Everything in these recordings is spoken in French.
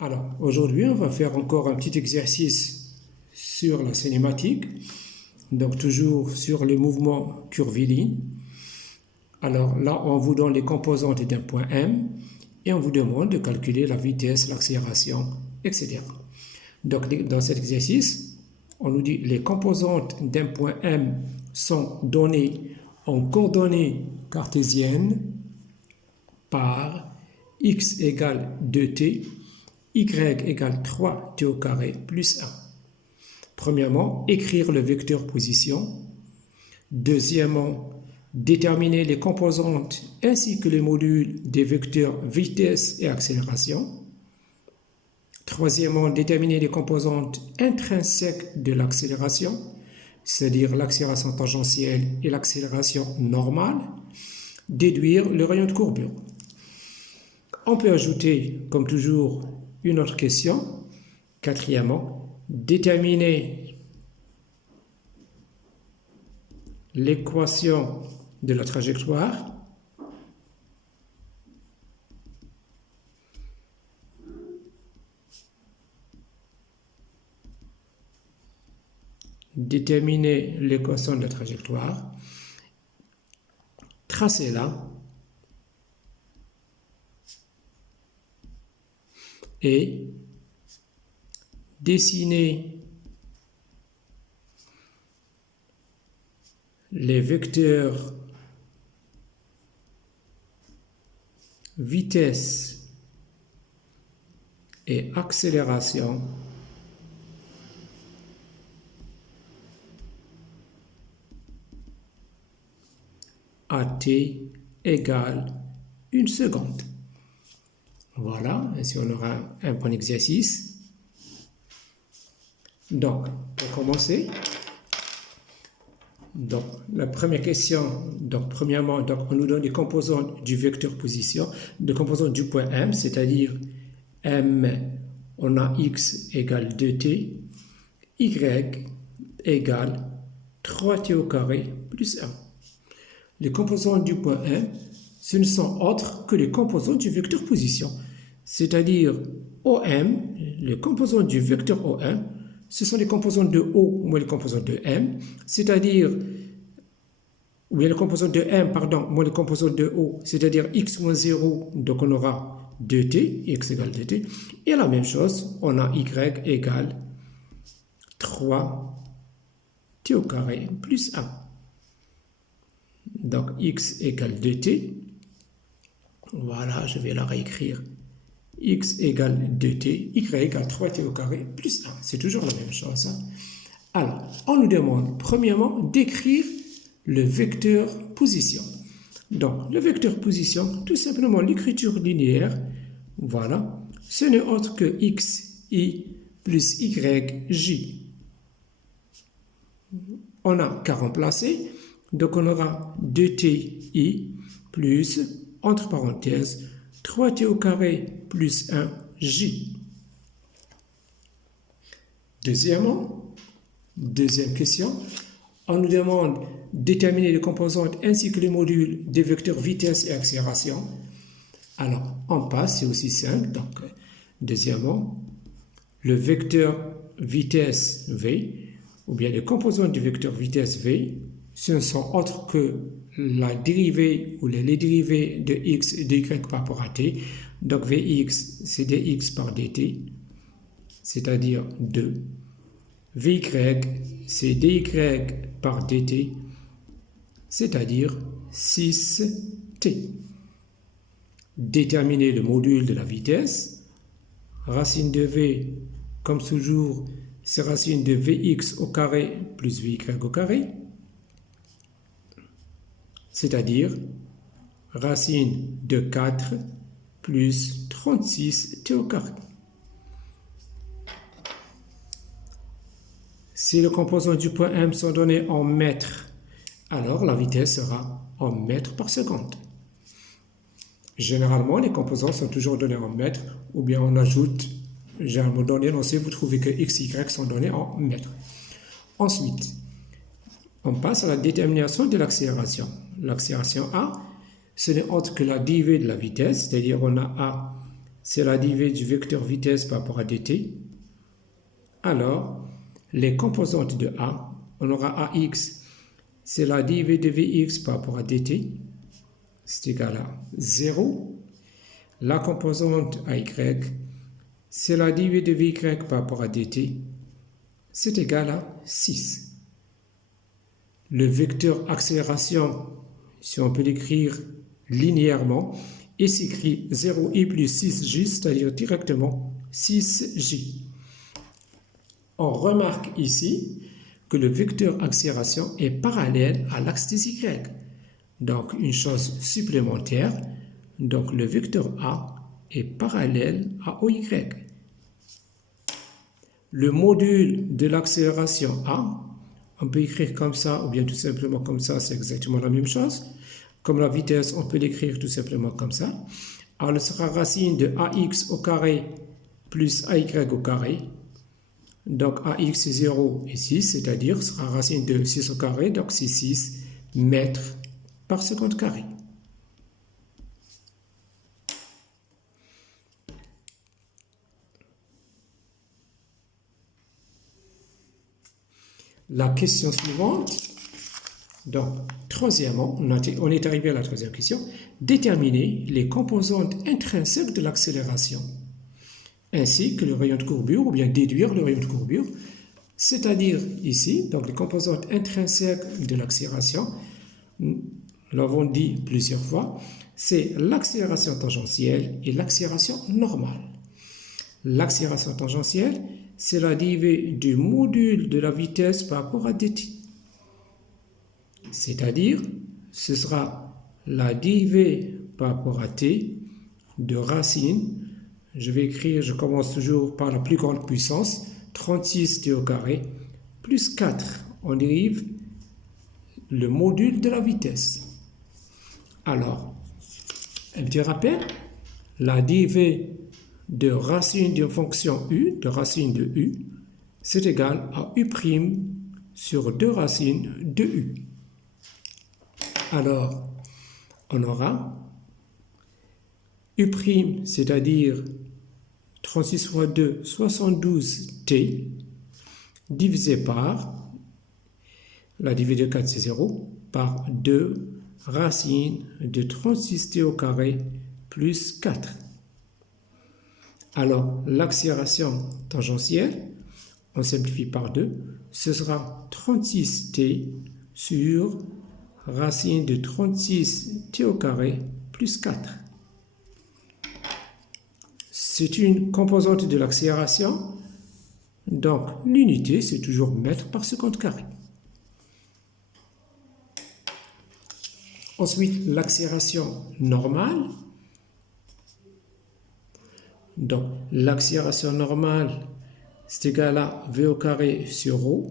Alors, aujourd'hui, on va faire encore un petit exercice sur la cinématique, donc toujours sur les mouvements curvilignes. Alors là, on vous donne les composantes d'un point M et on vous demande de calculer la vitesse, l'accélération, etc. Donc, dans cet exercice, on nous dit les composantes d'un point M sont données en coordonnées cartésiennes par x égale 2t, y égale 3t au carré plus 1. Premièrement, écrire le vecteur position. Deuxièmement, déterminer les composantes ainsi que les modules des vecteurs vitesse et accélération. Troisièmement, déterminer les composantes intrinsèques de l'accélération, c'est-à-dire l'accélération tangentielle et l'accélération normale. Déduire le rayon de courbure. On peut ajouter, comme toujours, une autre question. Quatrièmement, déterminer l'équation de la trajectoire. Déterminer l'équation de la trajectoire. Tracez-la. Et dessiner les vecteurs vitesse et accélération à t égale 1 seconde. Voilà, ainsi on aura un bon exercice. Donc, pour commencer, donc, la première question, donc, premièrement, donc, on nous donne les composantes du vecteur position, les composantes du point M, c'est-à-dire M, on a x égale 2t, y égale 3t au carré plus 1. Les composantes du point M, ce ne sont autres que les composantes du vecteur position. C'est-à-dire OM, les composantes du vecteur OM, ce sont les composantes de O moins les composantes de M, c'est-à-dire, ou bien les composantes de M, pardon, moins les composantes de O, c'est-à-dire x moins 0, donc on aura 2t, x égale 2t, et la même chose, on a y égale 3t au carré plus 1. Donc x égale 2t, voilà, je vais la réécrire. X égale 2t, y égale 3t au carré plus 1. C'est toujours la même chose. Hein? Alors, on nous demande premièrement d'écrire le vecteur position. Donc, le vecteur position, tout simplement l'écriture linéaire, voilà, ce n'est autre que x, y plus y, j. On a qu'à remplacer, donc on aura 2t, i plus, entre parenthèses, 3t au carré plus 1 j. Deuxièmement, deuxième question, on nous demande de déterminer les composantes ainsi que les modules des vecteurs vitesse et accélération. Alors, on passe, c'est aussi simple. Donc, deuxièmement, le vecteur vitesse v, ou bien les composantes du vecteur vitesse v, ce ne sont autres que la dérivée ou les dérivées de x et de y par rapport à t. Donc Vx, c'est dx par dt, c'est-à-dire 2. Vy, c'est dy par dt, c'est-à-dire 6t. Déterminer le module de la vitesse. Racine de v, comme toujours, c'est racine de vx au carré plus vy au carré, c'est-à-dire racine de 4 plus 36t au carré. Si les composantes du point M sont données en mètres, alors la vitesse sera en mètres par seconde. Généralement, les composantes sont toujours données en mètres, ou bien on ajoute, j'ai un mot donné énoncé, vous trouvez que x, y sont donnés en mètres. Ensuite, on passe à la détermination de l'accélération. L'accélération A, ce n'est autre que la dérivée de la vitesse, c'est-à-dire on a A c'est la dérivée du vecteur vitesse par rapport à dt. Alors, les composantes de A, on aura AX, c'est la dérivée de Vx par rapport à dt, c'est égal à 0. La composante AY, c'est la dérivée de Vy par rapport à dt, c'est égal à 6. Le vecteur accélération, si on peut l'écrire linéairement, il s'écrit 0i plus 6j, c'est-à-dire directement 6j. On remarque ici que le vecteur accélération est parallèle à l'axe des y. Donc, une chose supplémentaire, donc le vecteur A est parallèle à OY. Le module de l'accélération A, on peut écrire comme ça ou bien tout simplement comme ça, c'est exactement la même chose. Comme la vitesse, on peut l'écrire tout simplement comme ça. Alors, ce sera racine de AX au carré plus AY au carré. Donc, AX c'est 0 et 6, c'est-à-dire ce sera racine de 6 au carré, donc c'est 6 mètres par seconde carré. La question suivante, donc troisièmement, on est arrivé à la troisième question, déterminer les composantes intrinsèques de l'accélération, ainsi que le rayon de courbure, ou bien déduire le rayon de courbure, c'est-à-dire ici, donc les composantes intrinsèques de l'accélération, nous l'avons dit plusieurs fois, c'est l'accélération tangentielle et l'accélération normale. L'accélération tangentielle, c'est la dérivée du module de la vitesse par rapport à dt. C'est-à-dire, ce sera la dérivée par rapport à t de racine. Je vais écrire, je commence toujours par la plus grande puissance, 36t au carré, plus 4. On dérive le module de la vitesse. Alors, un petit rappel, la dérivée de racine d'une fonction u, de racine de u, c'est égal à u' sur 2 racines de u. Alors, on aura u', c'est-à-dire 36 fois 2, 72t, divisé par, la dérivée de 4 c'est 0, par 2 racine de 36t au carré plus 4. Alors, l'accélération tangentielle, on simplifie par 2, ce sera 36t sur racine de 36t au carré plus 4. C'est une composante de l'accélération, donc l'unité, c'est toujours mètres par seconde carré. Ensuite, l'accélération normale. Donc, l'accélération normale, c'est égal à v au carré sur ρ.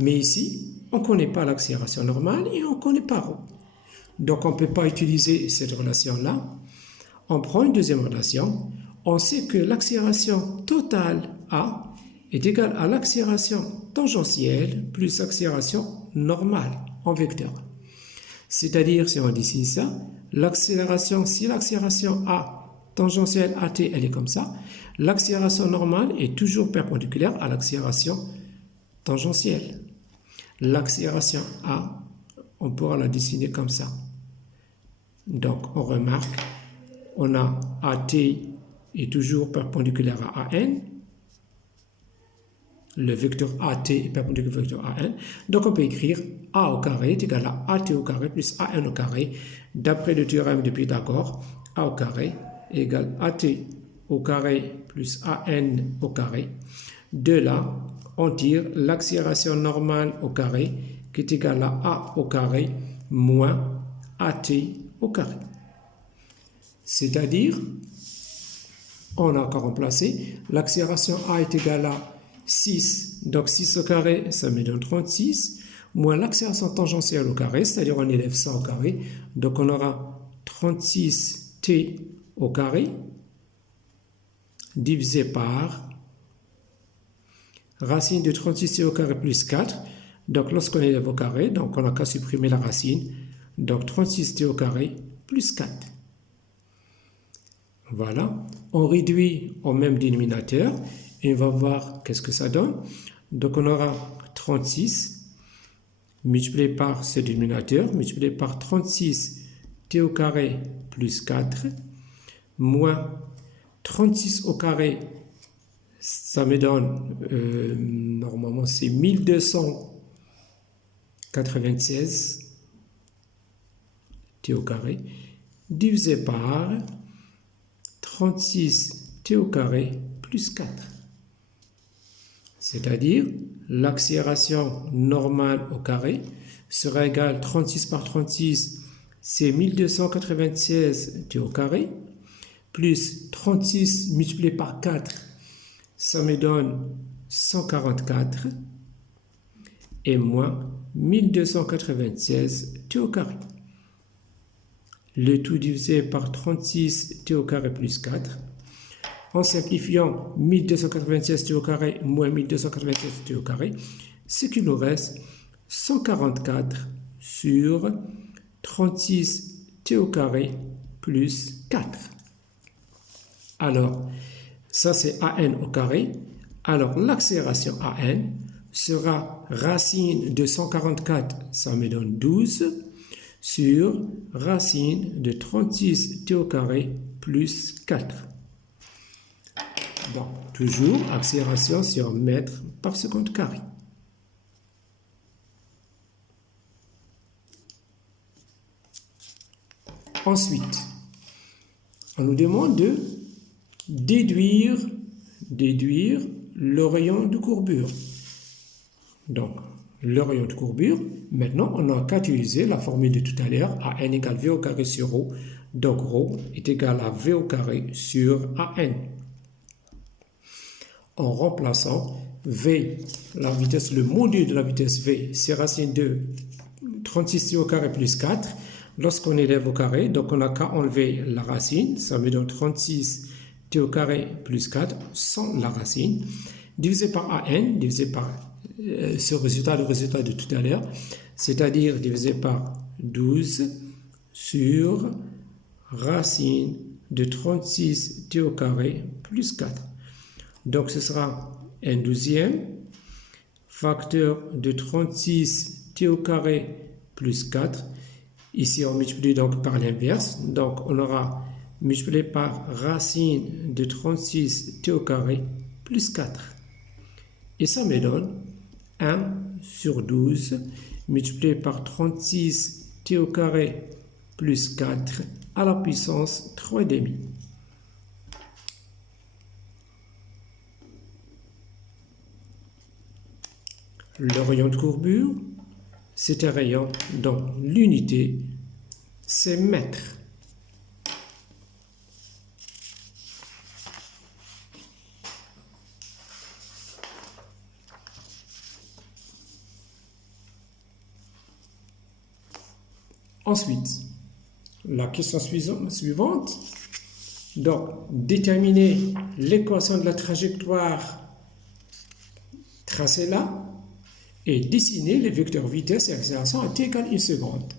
Mais ici, on ne connaît pas l'accélération normale et on ne connaît pas ρ. Donc, on ne peut pas utiliser cette relation-là. On prend une deuxième relation. On sait que l'accélération totale A est égale à l'accélération tangentielle plus l'accélération normale en vecteur. C'est-à-dire, si on dessine ça, l'accélération, si l'accélération A tangentielle AT, elle est comme ça, l'accélération normale est toujours perpendiculaire à l'accélération tangentielle. L'accélération A, on pourra la dessiner comme ça. Donc, on remarque, on a AT est toujours perpendiculaire à AN. Le vecteur AT est perpendiculaire au vecteur AN. Donc, on peut écrire A au carré est égal à AT au carré plus AN au carré. D'après le théorème de Pythagore, A au carré égale AT au carré plus AN au carré. De là, on tire l'accélération normale au carré qui est égale à A au carré moins AT au carré. C'est-à-dire, on a encore remplacé, l'accélération A est égale à 6, donc 6 au carré, ça me donne 36, moins l'accélération tangentielle au carré, c'est-à-dire on élève ça au carré, donc on aura 36t au carré, divisé par racine de 36t au carré plus 4, donc lorsqu'on élève au carré, donc on n'a qu'à supprimer la racine, donc 36t au carré plus 4. Voilà. On réduit au même dénominateur et on va voir qu'est-ce que ça donne. Donc, on aura 36 multiplié par ce dénominateur, multiplié par 36 t au carré plus 4, moins 36 au carré, ça me donne, normalement c'est 1296 t au carré, divisé par 36 t au carré plus 4. C'est-à-dire, l'accélération normale au carré sera égale 36 par 36, c'est 1296 t au carré, plus 36 multiplié par 4, ça me donne 144, et moins 1296 t au carré. Le tout divisé par 36 t au carré plus 4. En simplifiant 1296 t au carré moins 1296 t au carré, ce qui nous reste 144 sur 36 t au carré plus 4. Alors, ça c'est AN au carré. Alors, l'accélération AN sera racine de 144, ça me donne 12, sur racine de 36 t au carré plus 4. Bon, toujours accélération sur mètre par seconde carré. Ensuite, on nous demande de déduire le rayon de courbure. Donc, le rayon de courbure, maintenant, on n'a qu'à utiliser la formule de tout à l'heure, AN égale V au carré sur ρ. Donc, ρ est égal à V au carré sur AN. En remplaçant V, la vitesse, le module de la vitesse V, c'est racine de 36 t au carré plus 4. Lorsqu'on élève au carré, donc on n'a qu'à enlever la racine, ça me donne 36 t au carré plus 4 sans la racine, divisé par AN, divisé par ce résultat, le résultat de tout à l'heure, c'est-à-dire divisé par 12 sur racine de 36 t au carré plus 4. Donc ce sera un douzième, facteur de 36 t au carré plus 4. Ici on multiplie donc par l'inverse, donc on aura multiplié par racine de 36 t au carré plus 4. Et ça me donne 1 sur 12 multiplié par 36 t au carré plus 4 à la puissance 3,5. Le rayon de courbure, c'est un rayon dont l'unité, c'est mètre. Ensuite, la question suivante, donc déterminer l'équation de la trajectoire tracée là et dessiner les vecteurs vitesse et accélération à t égale 1 seconde.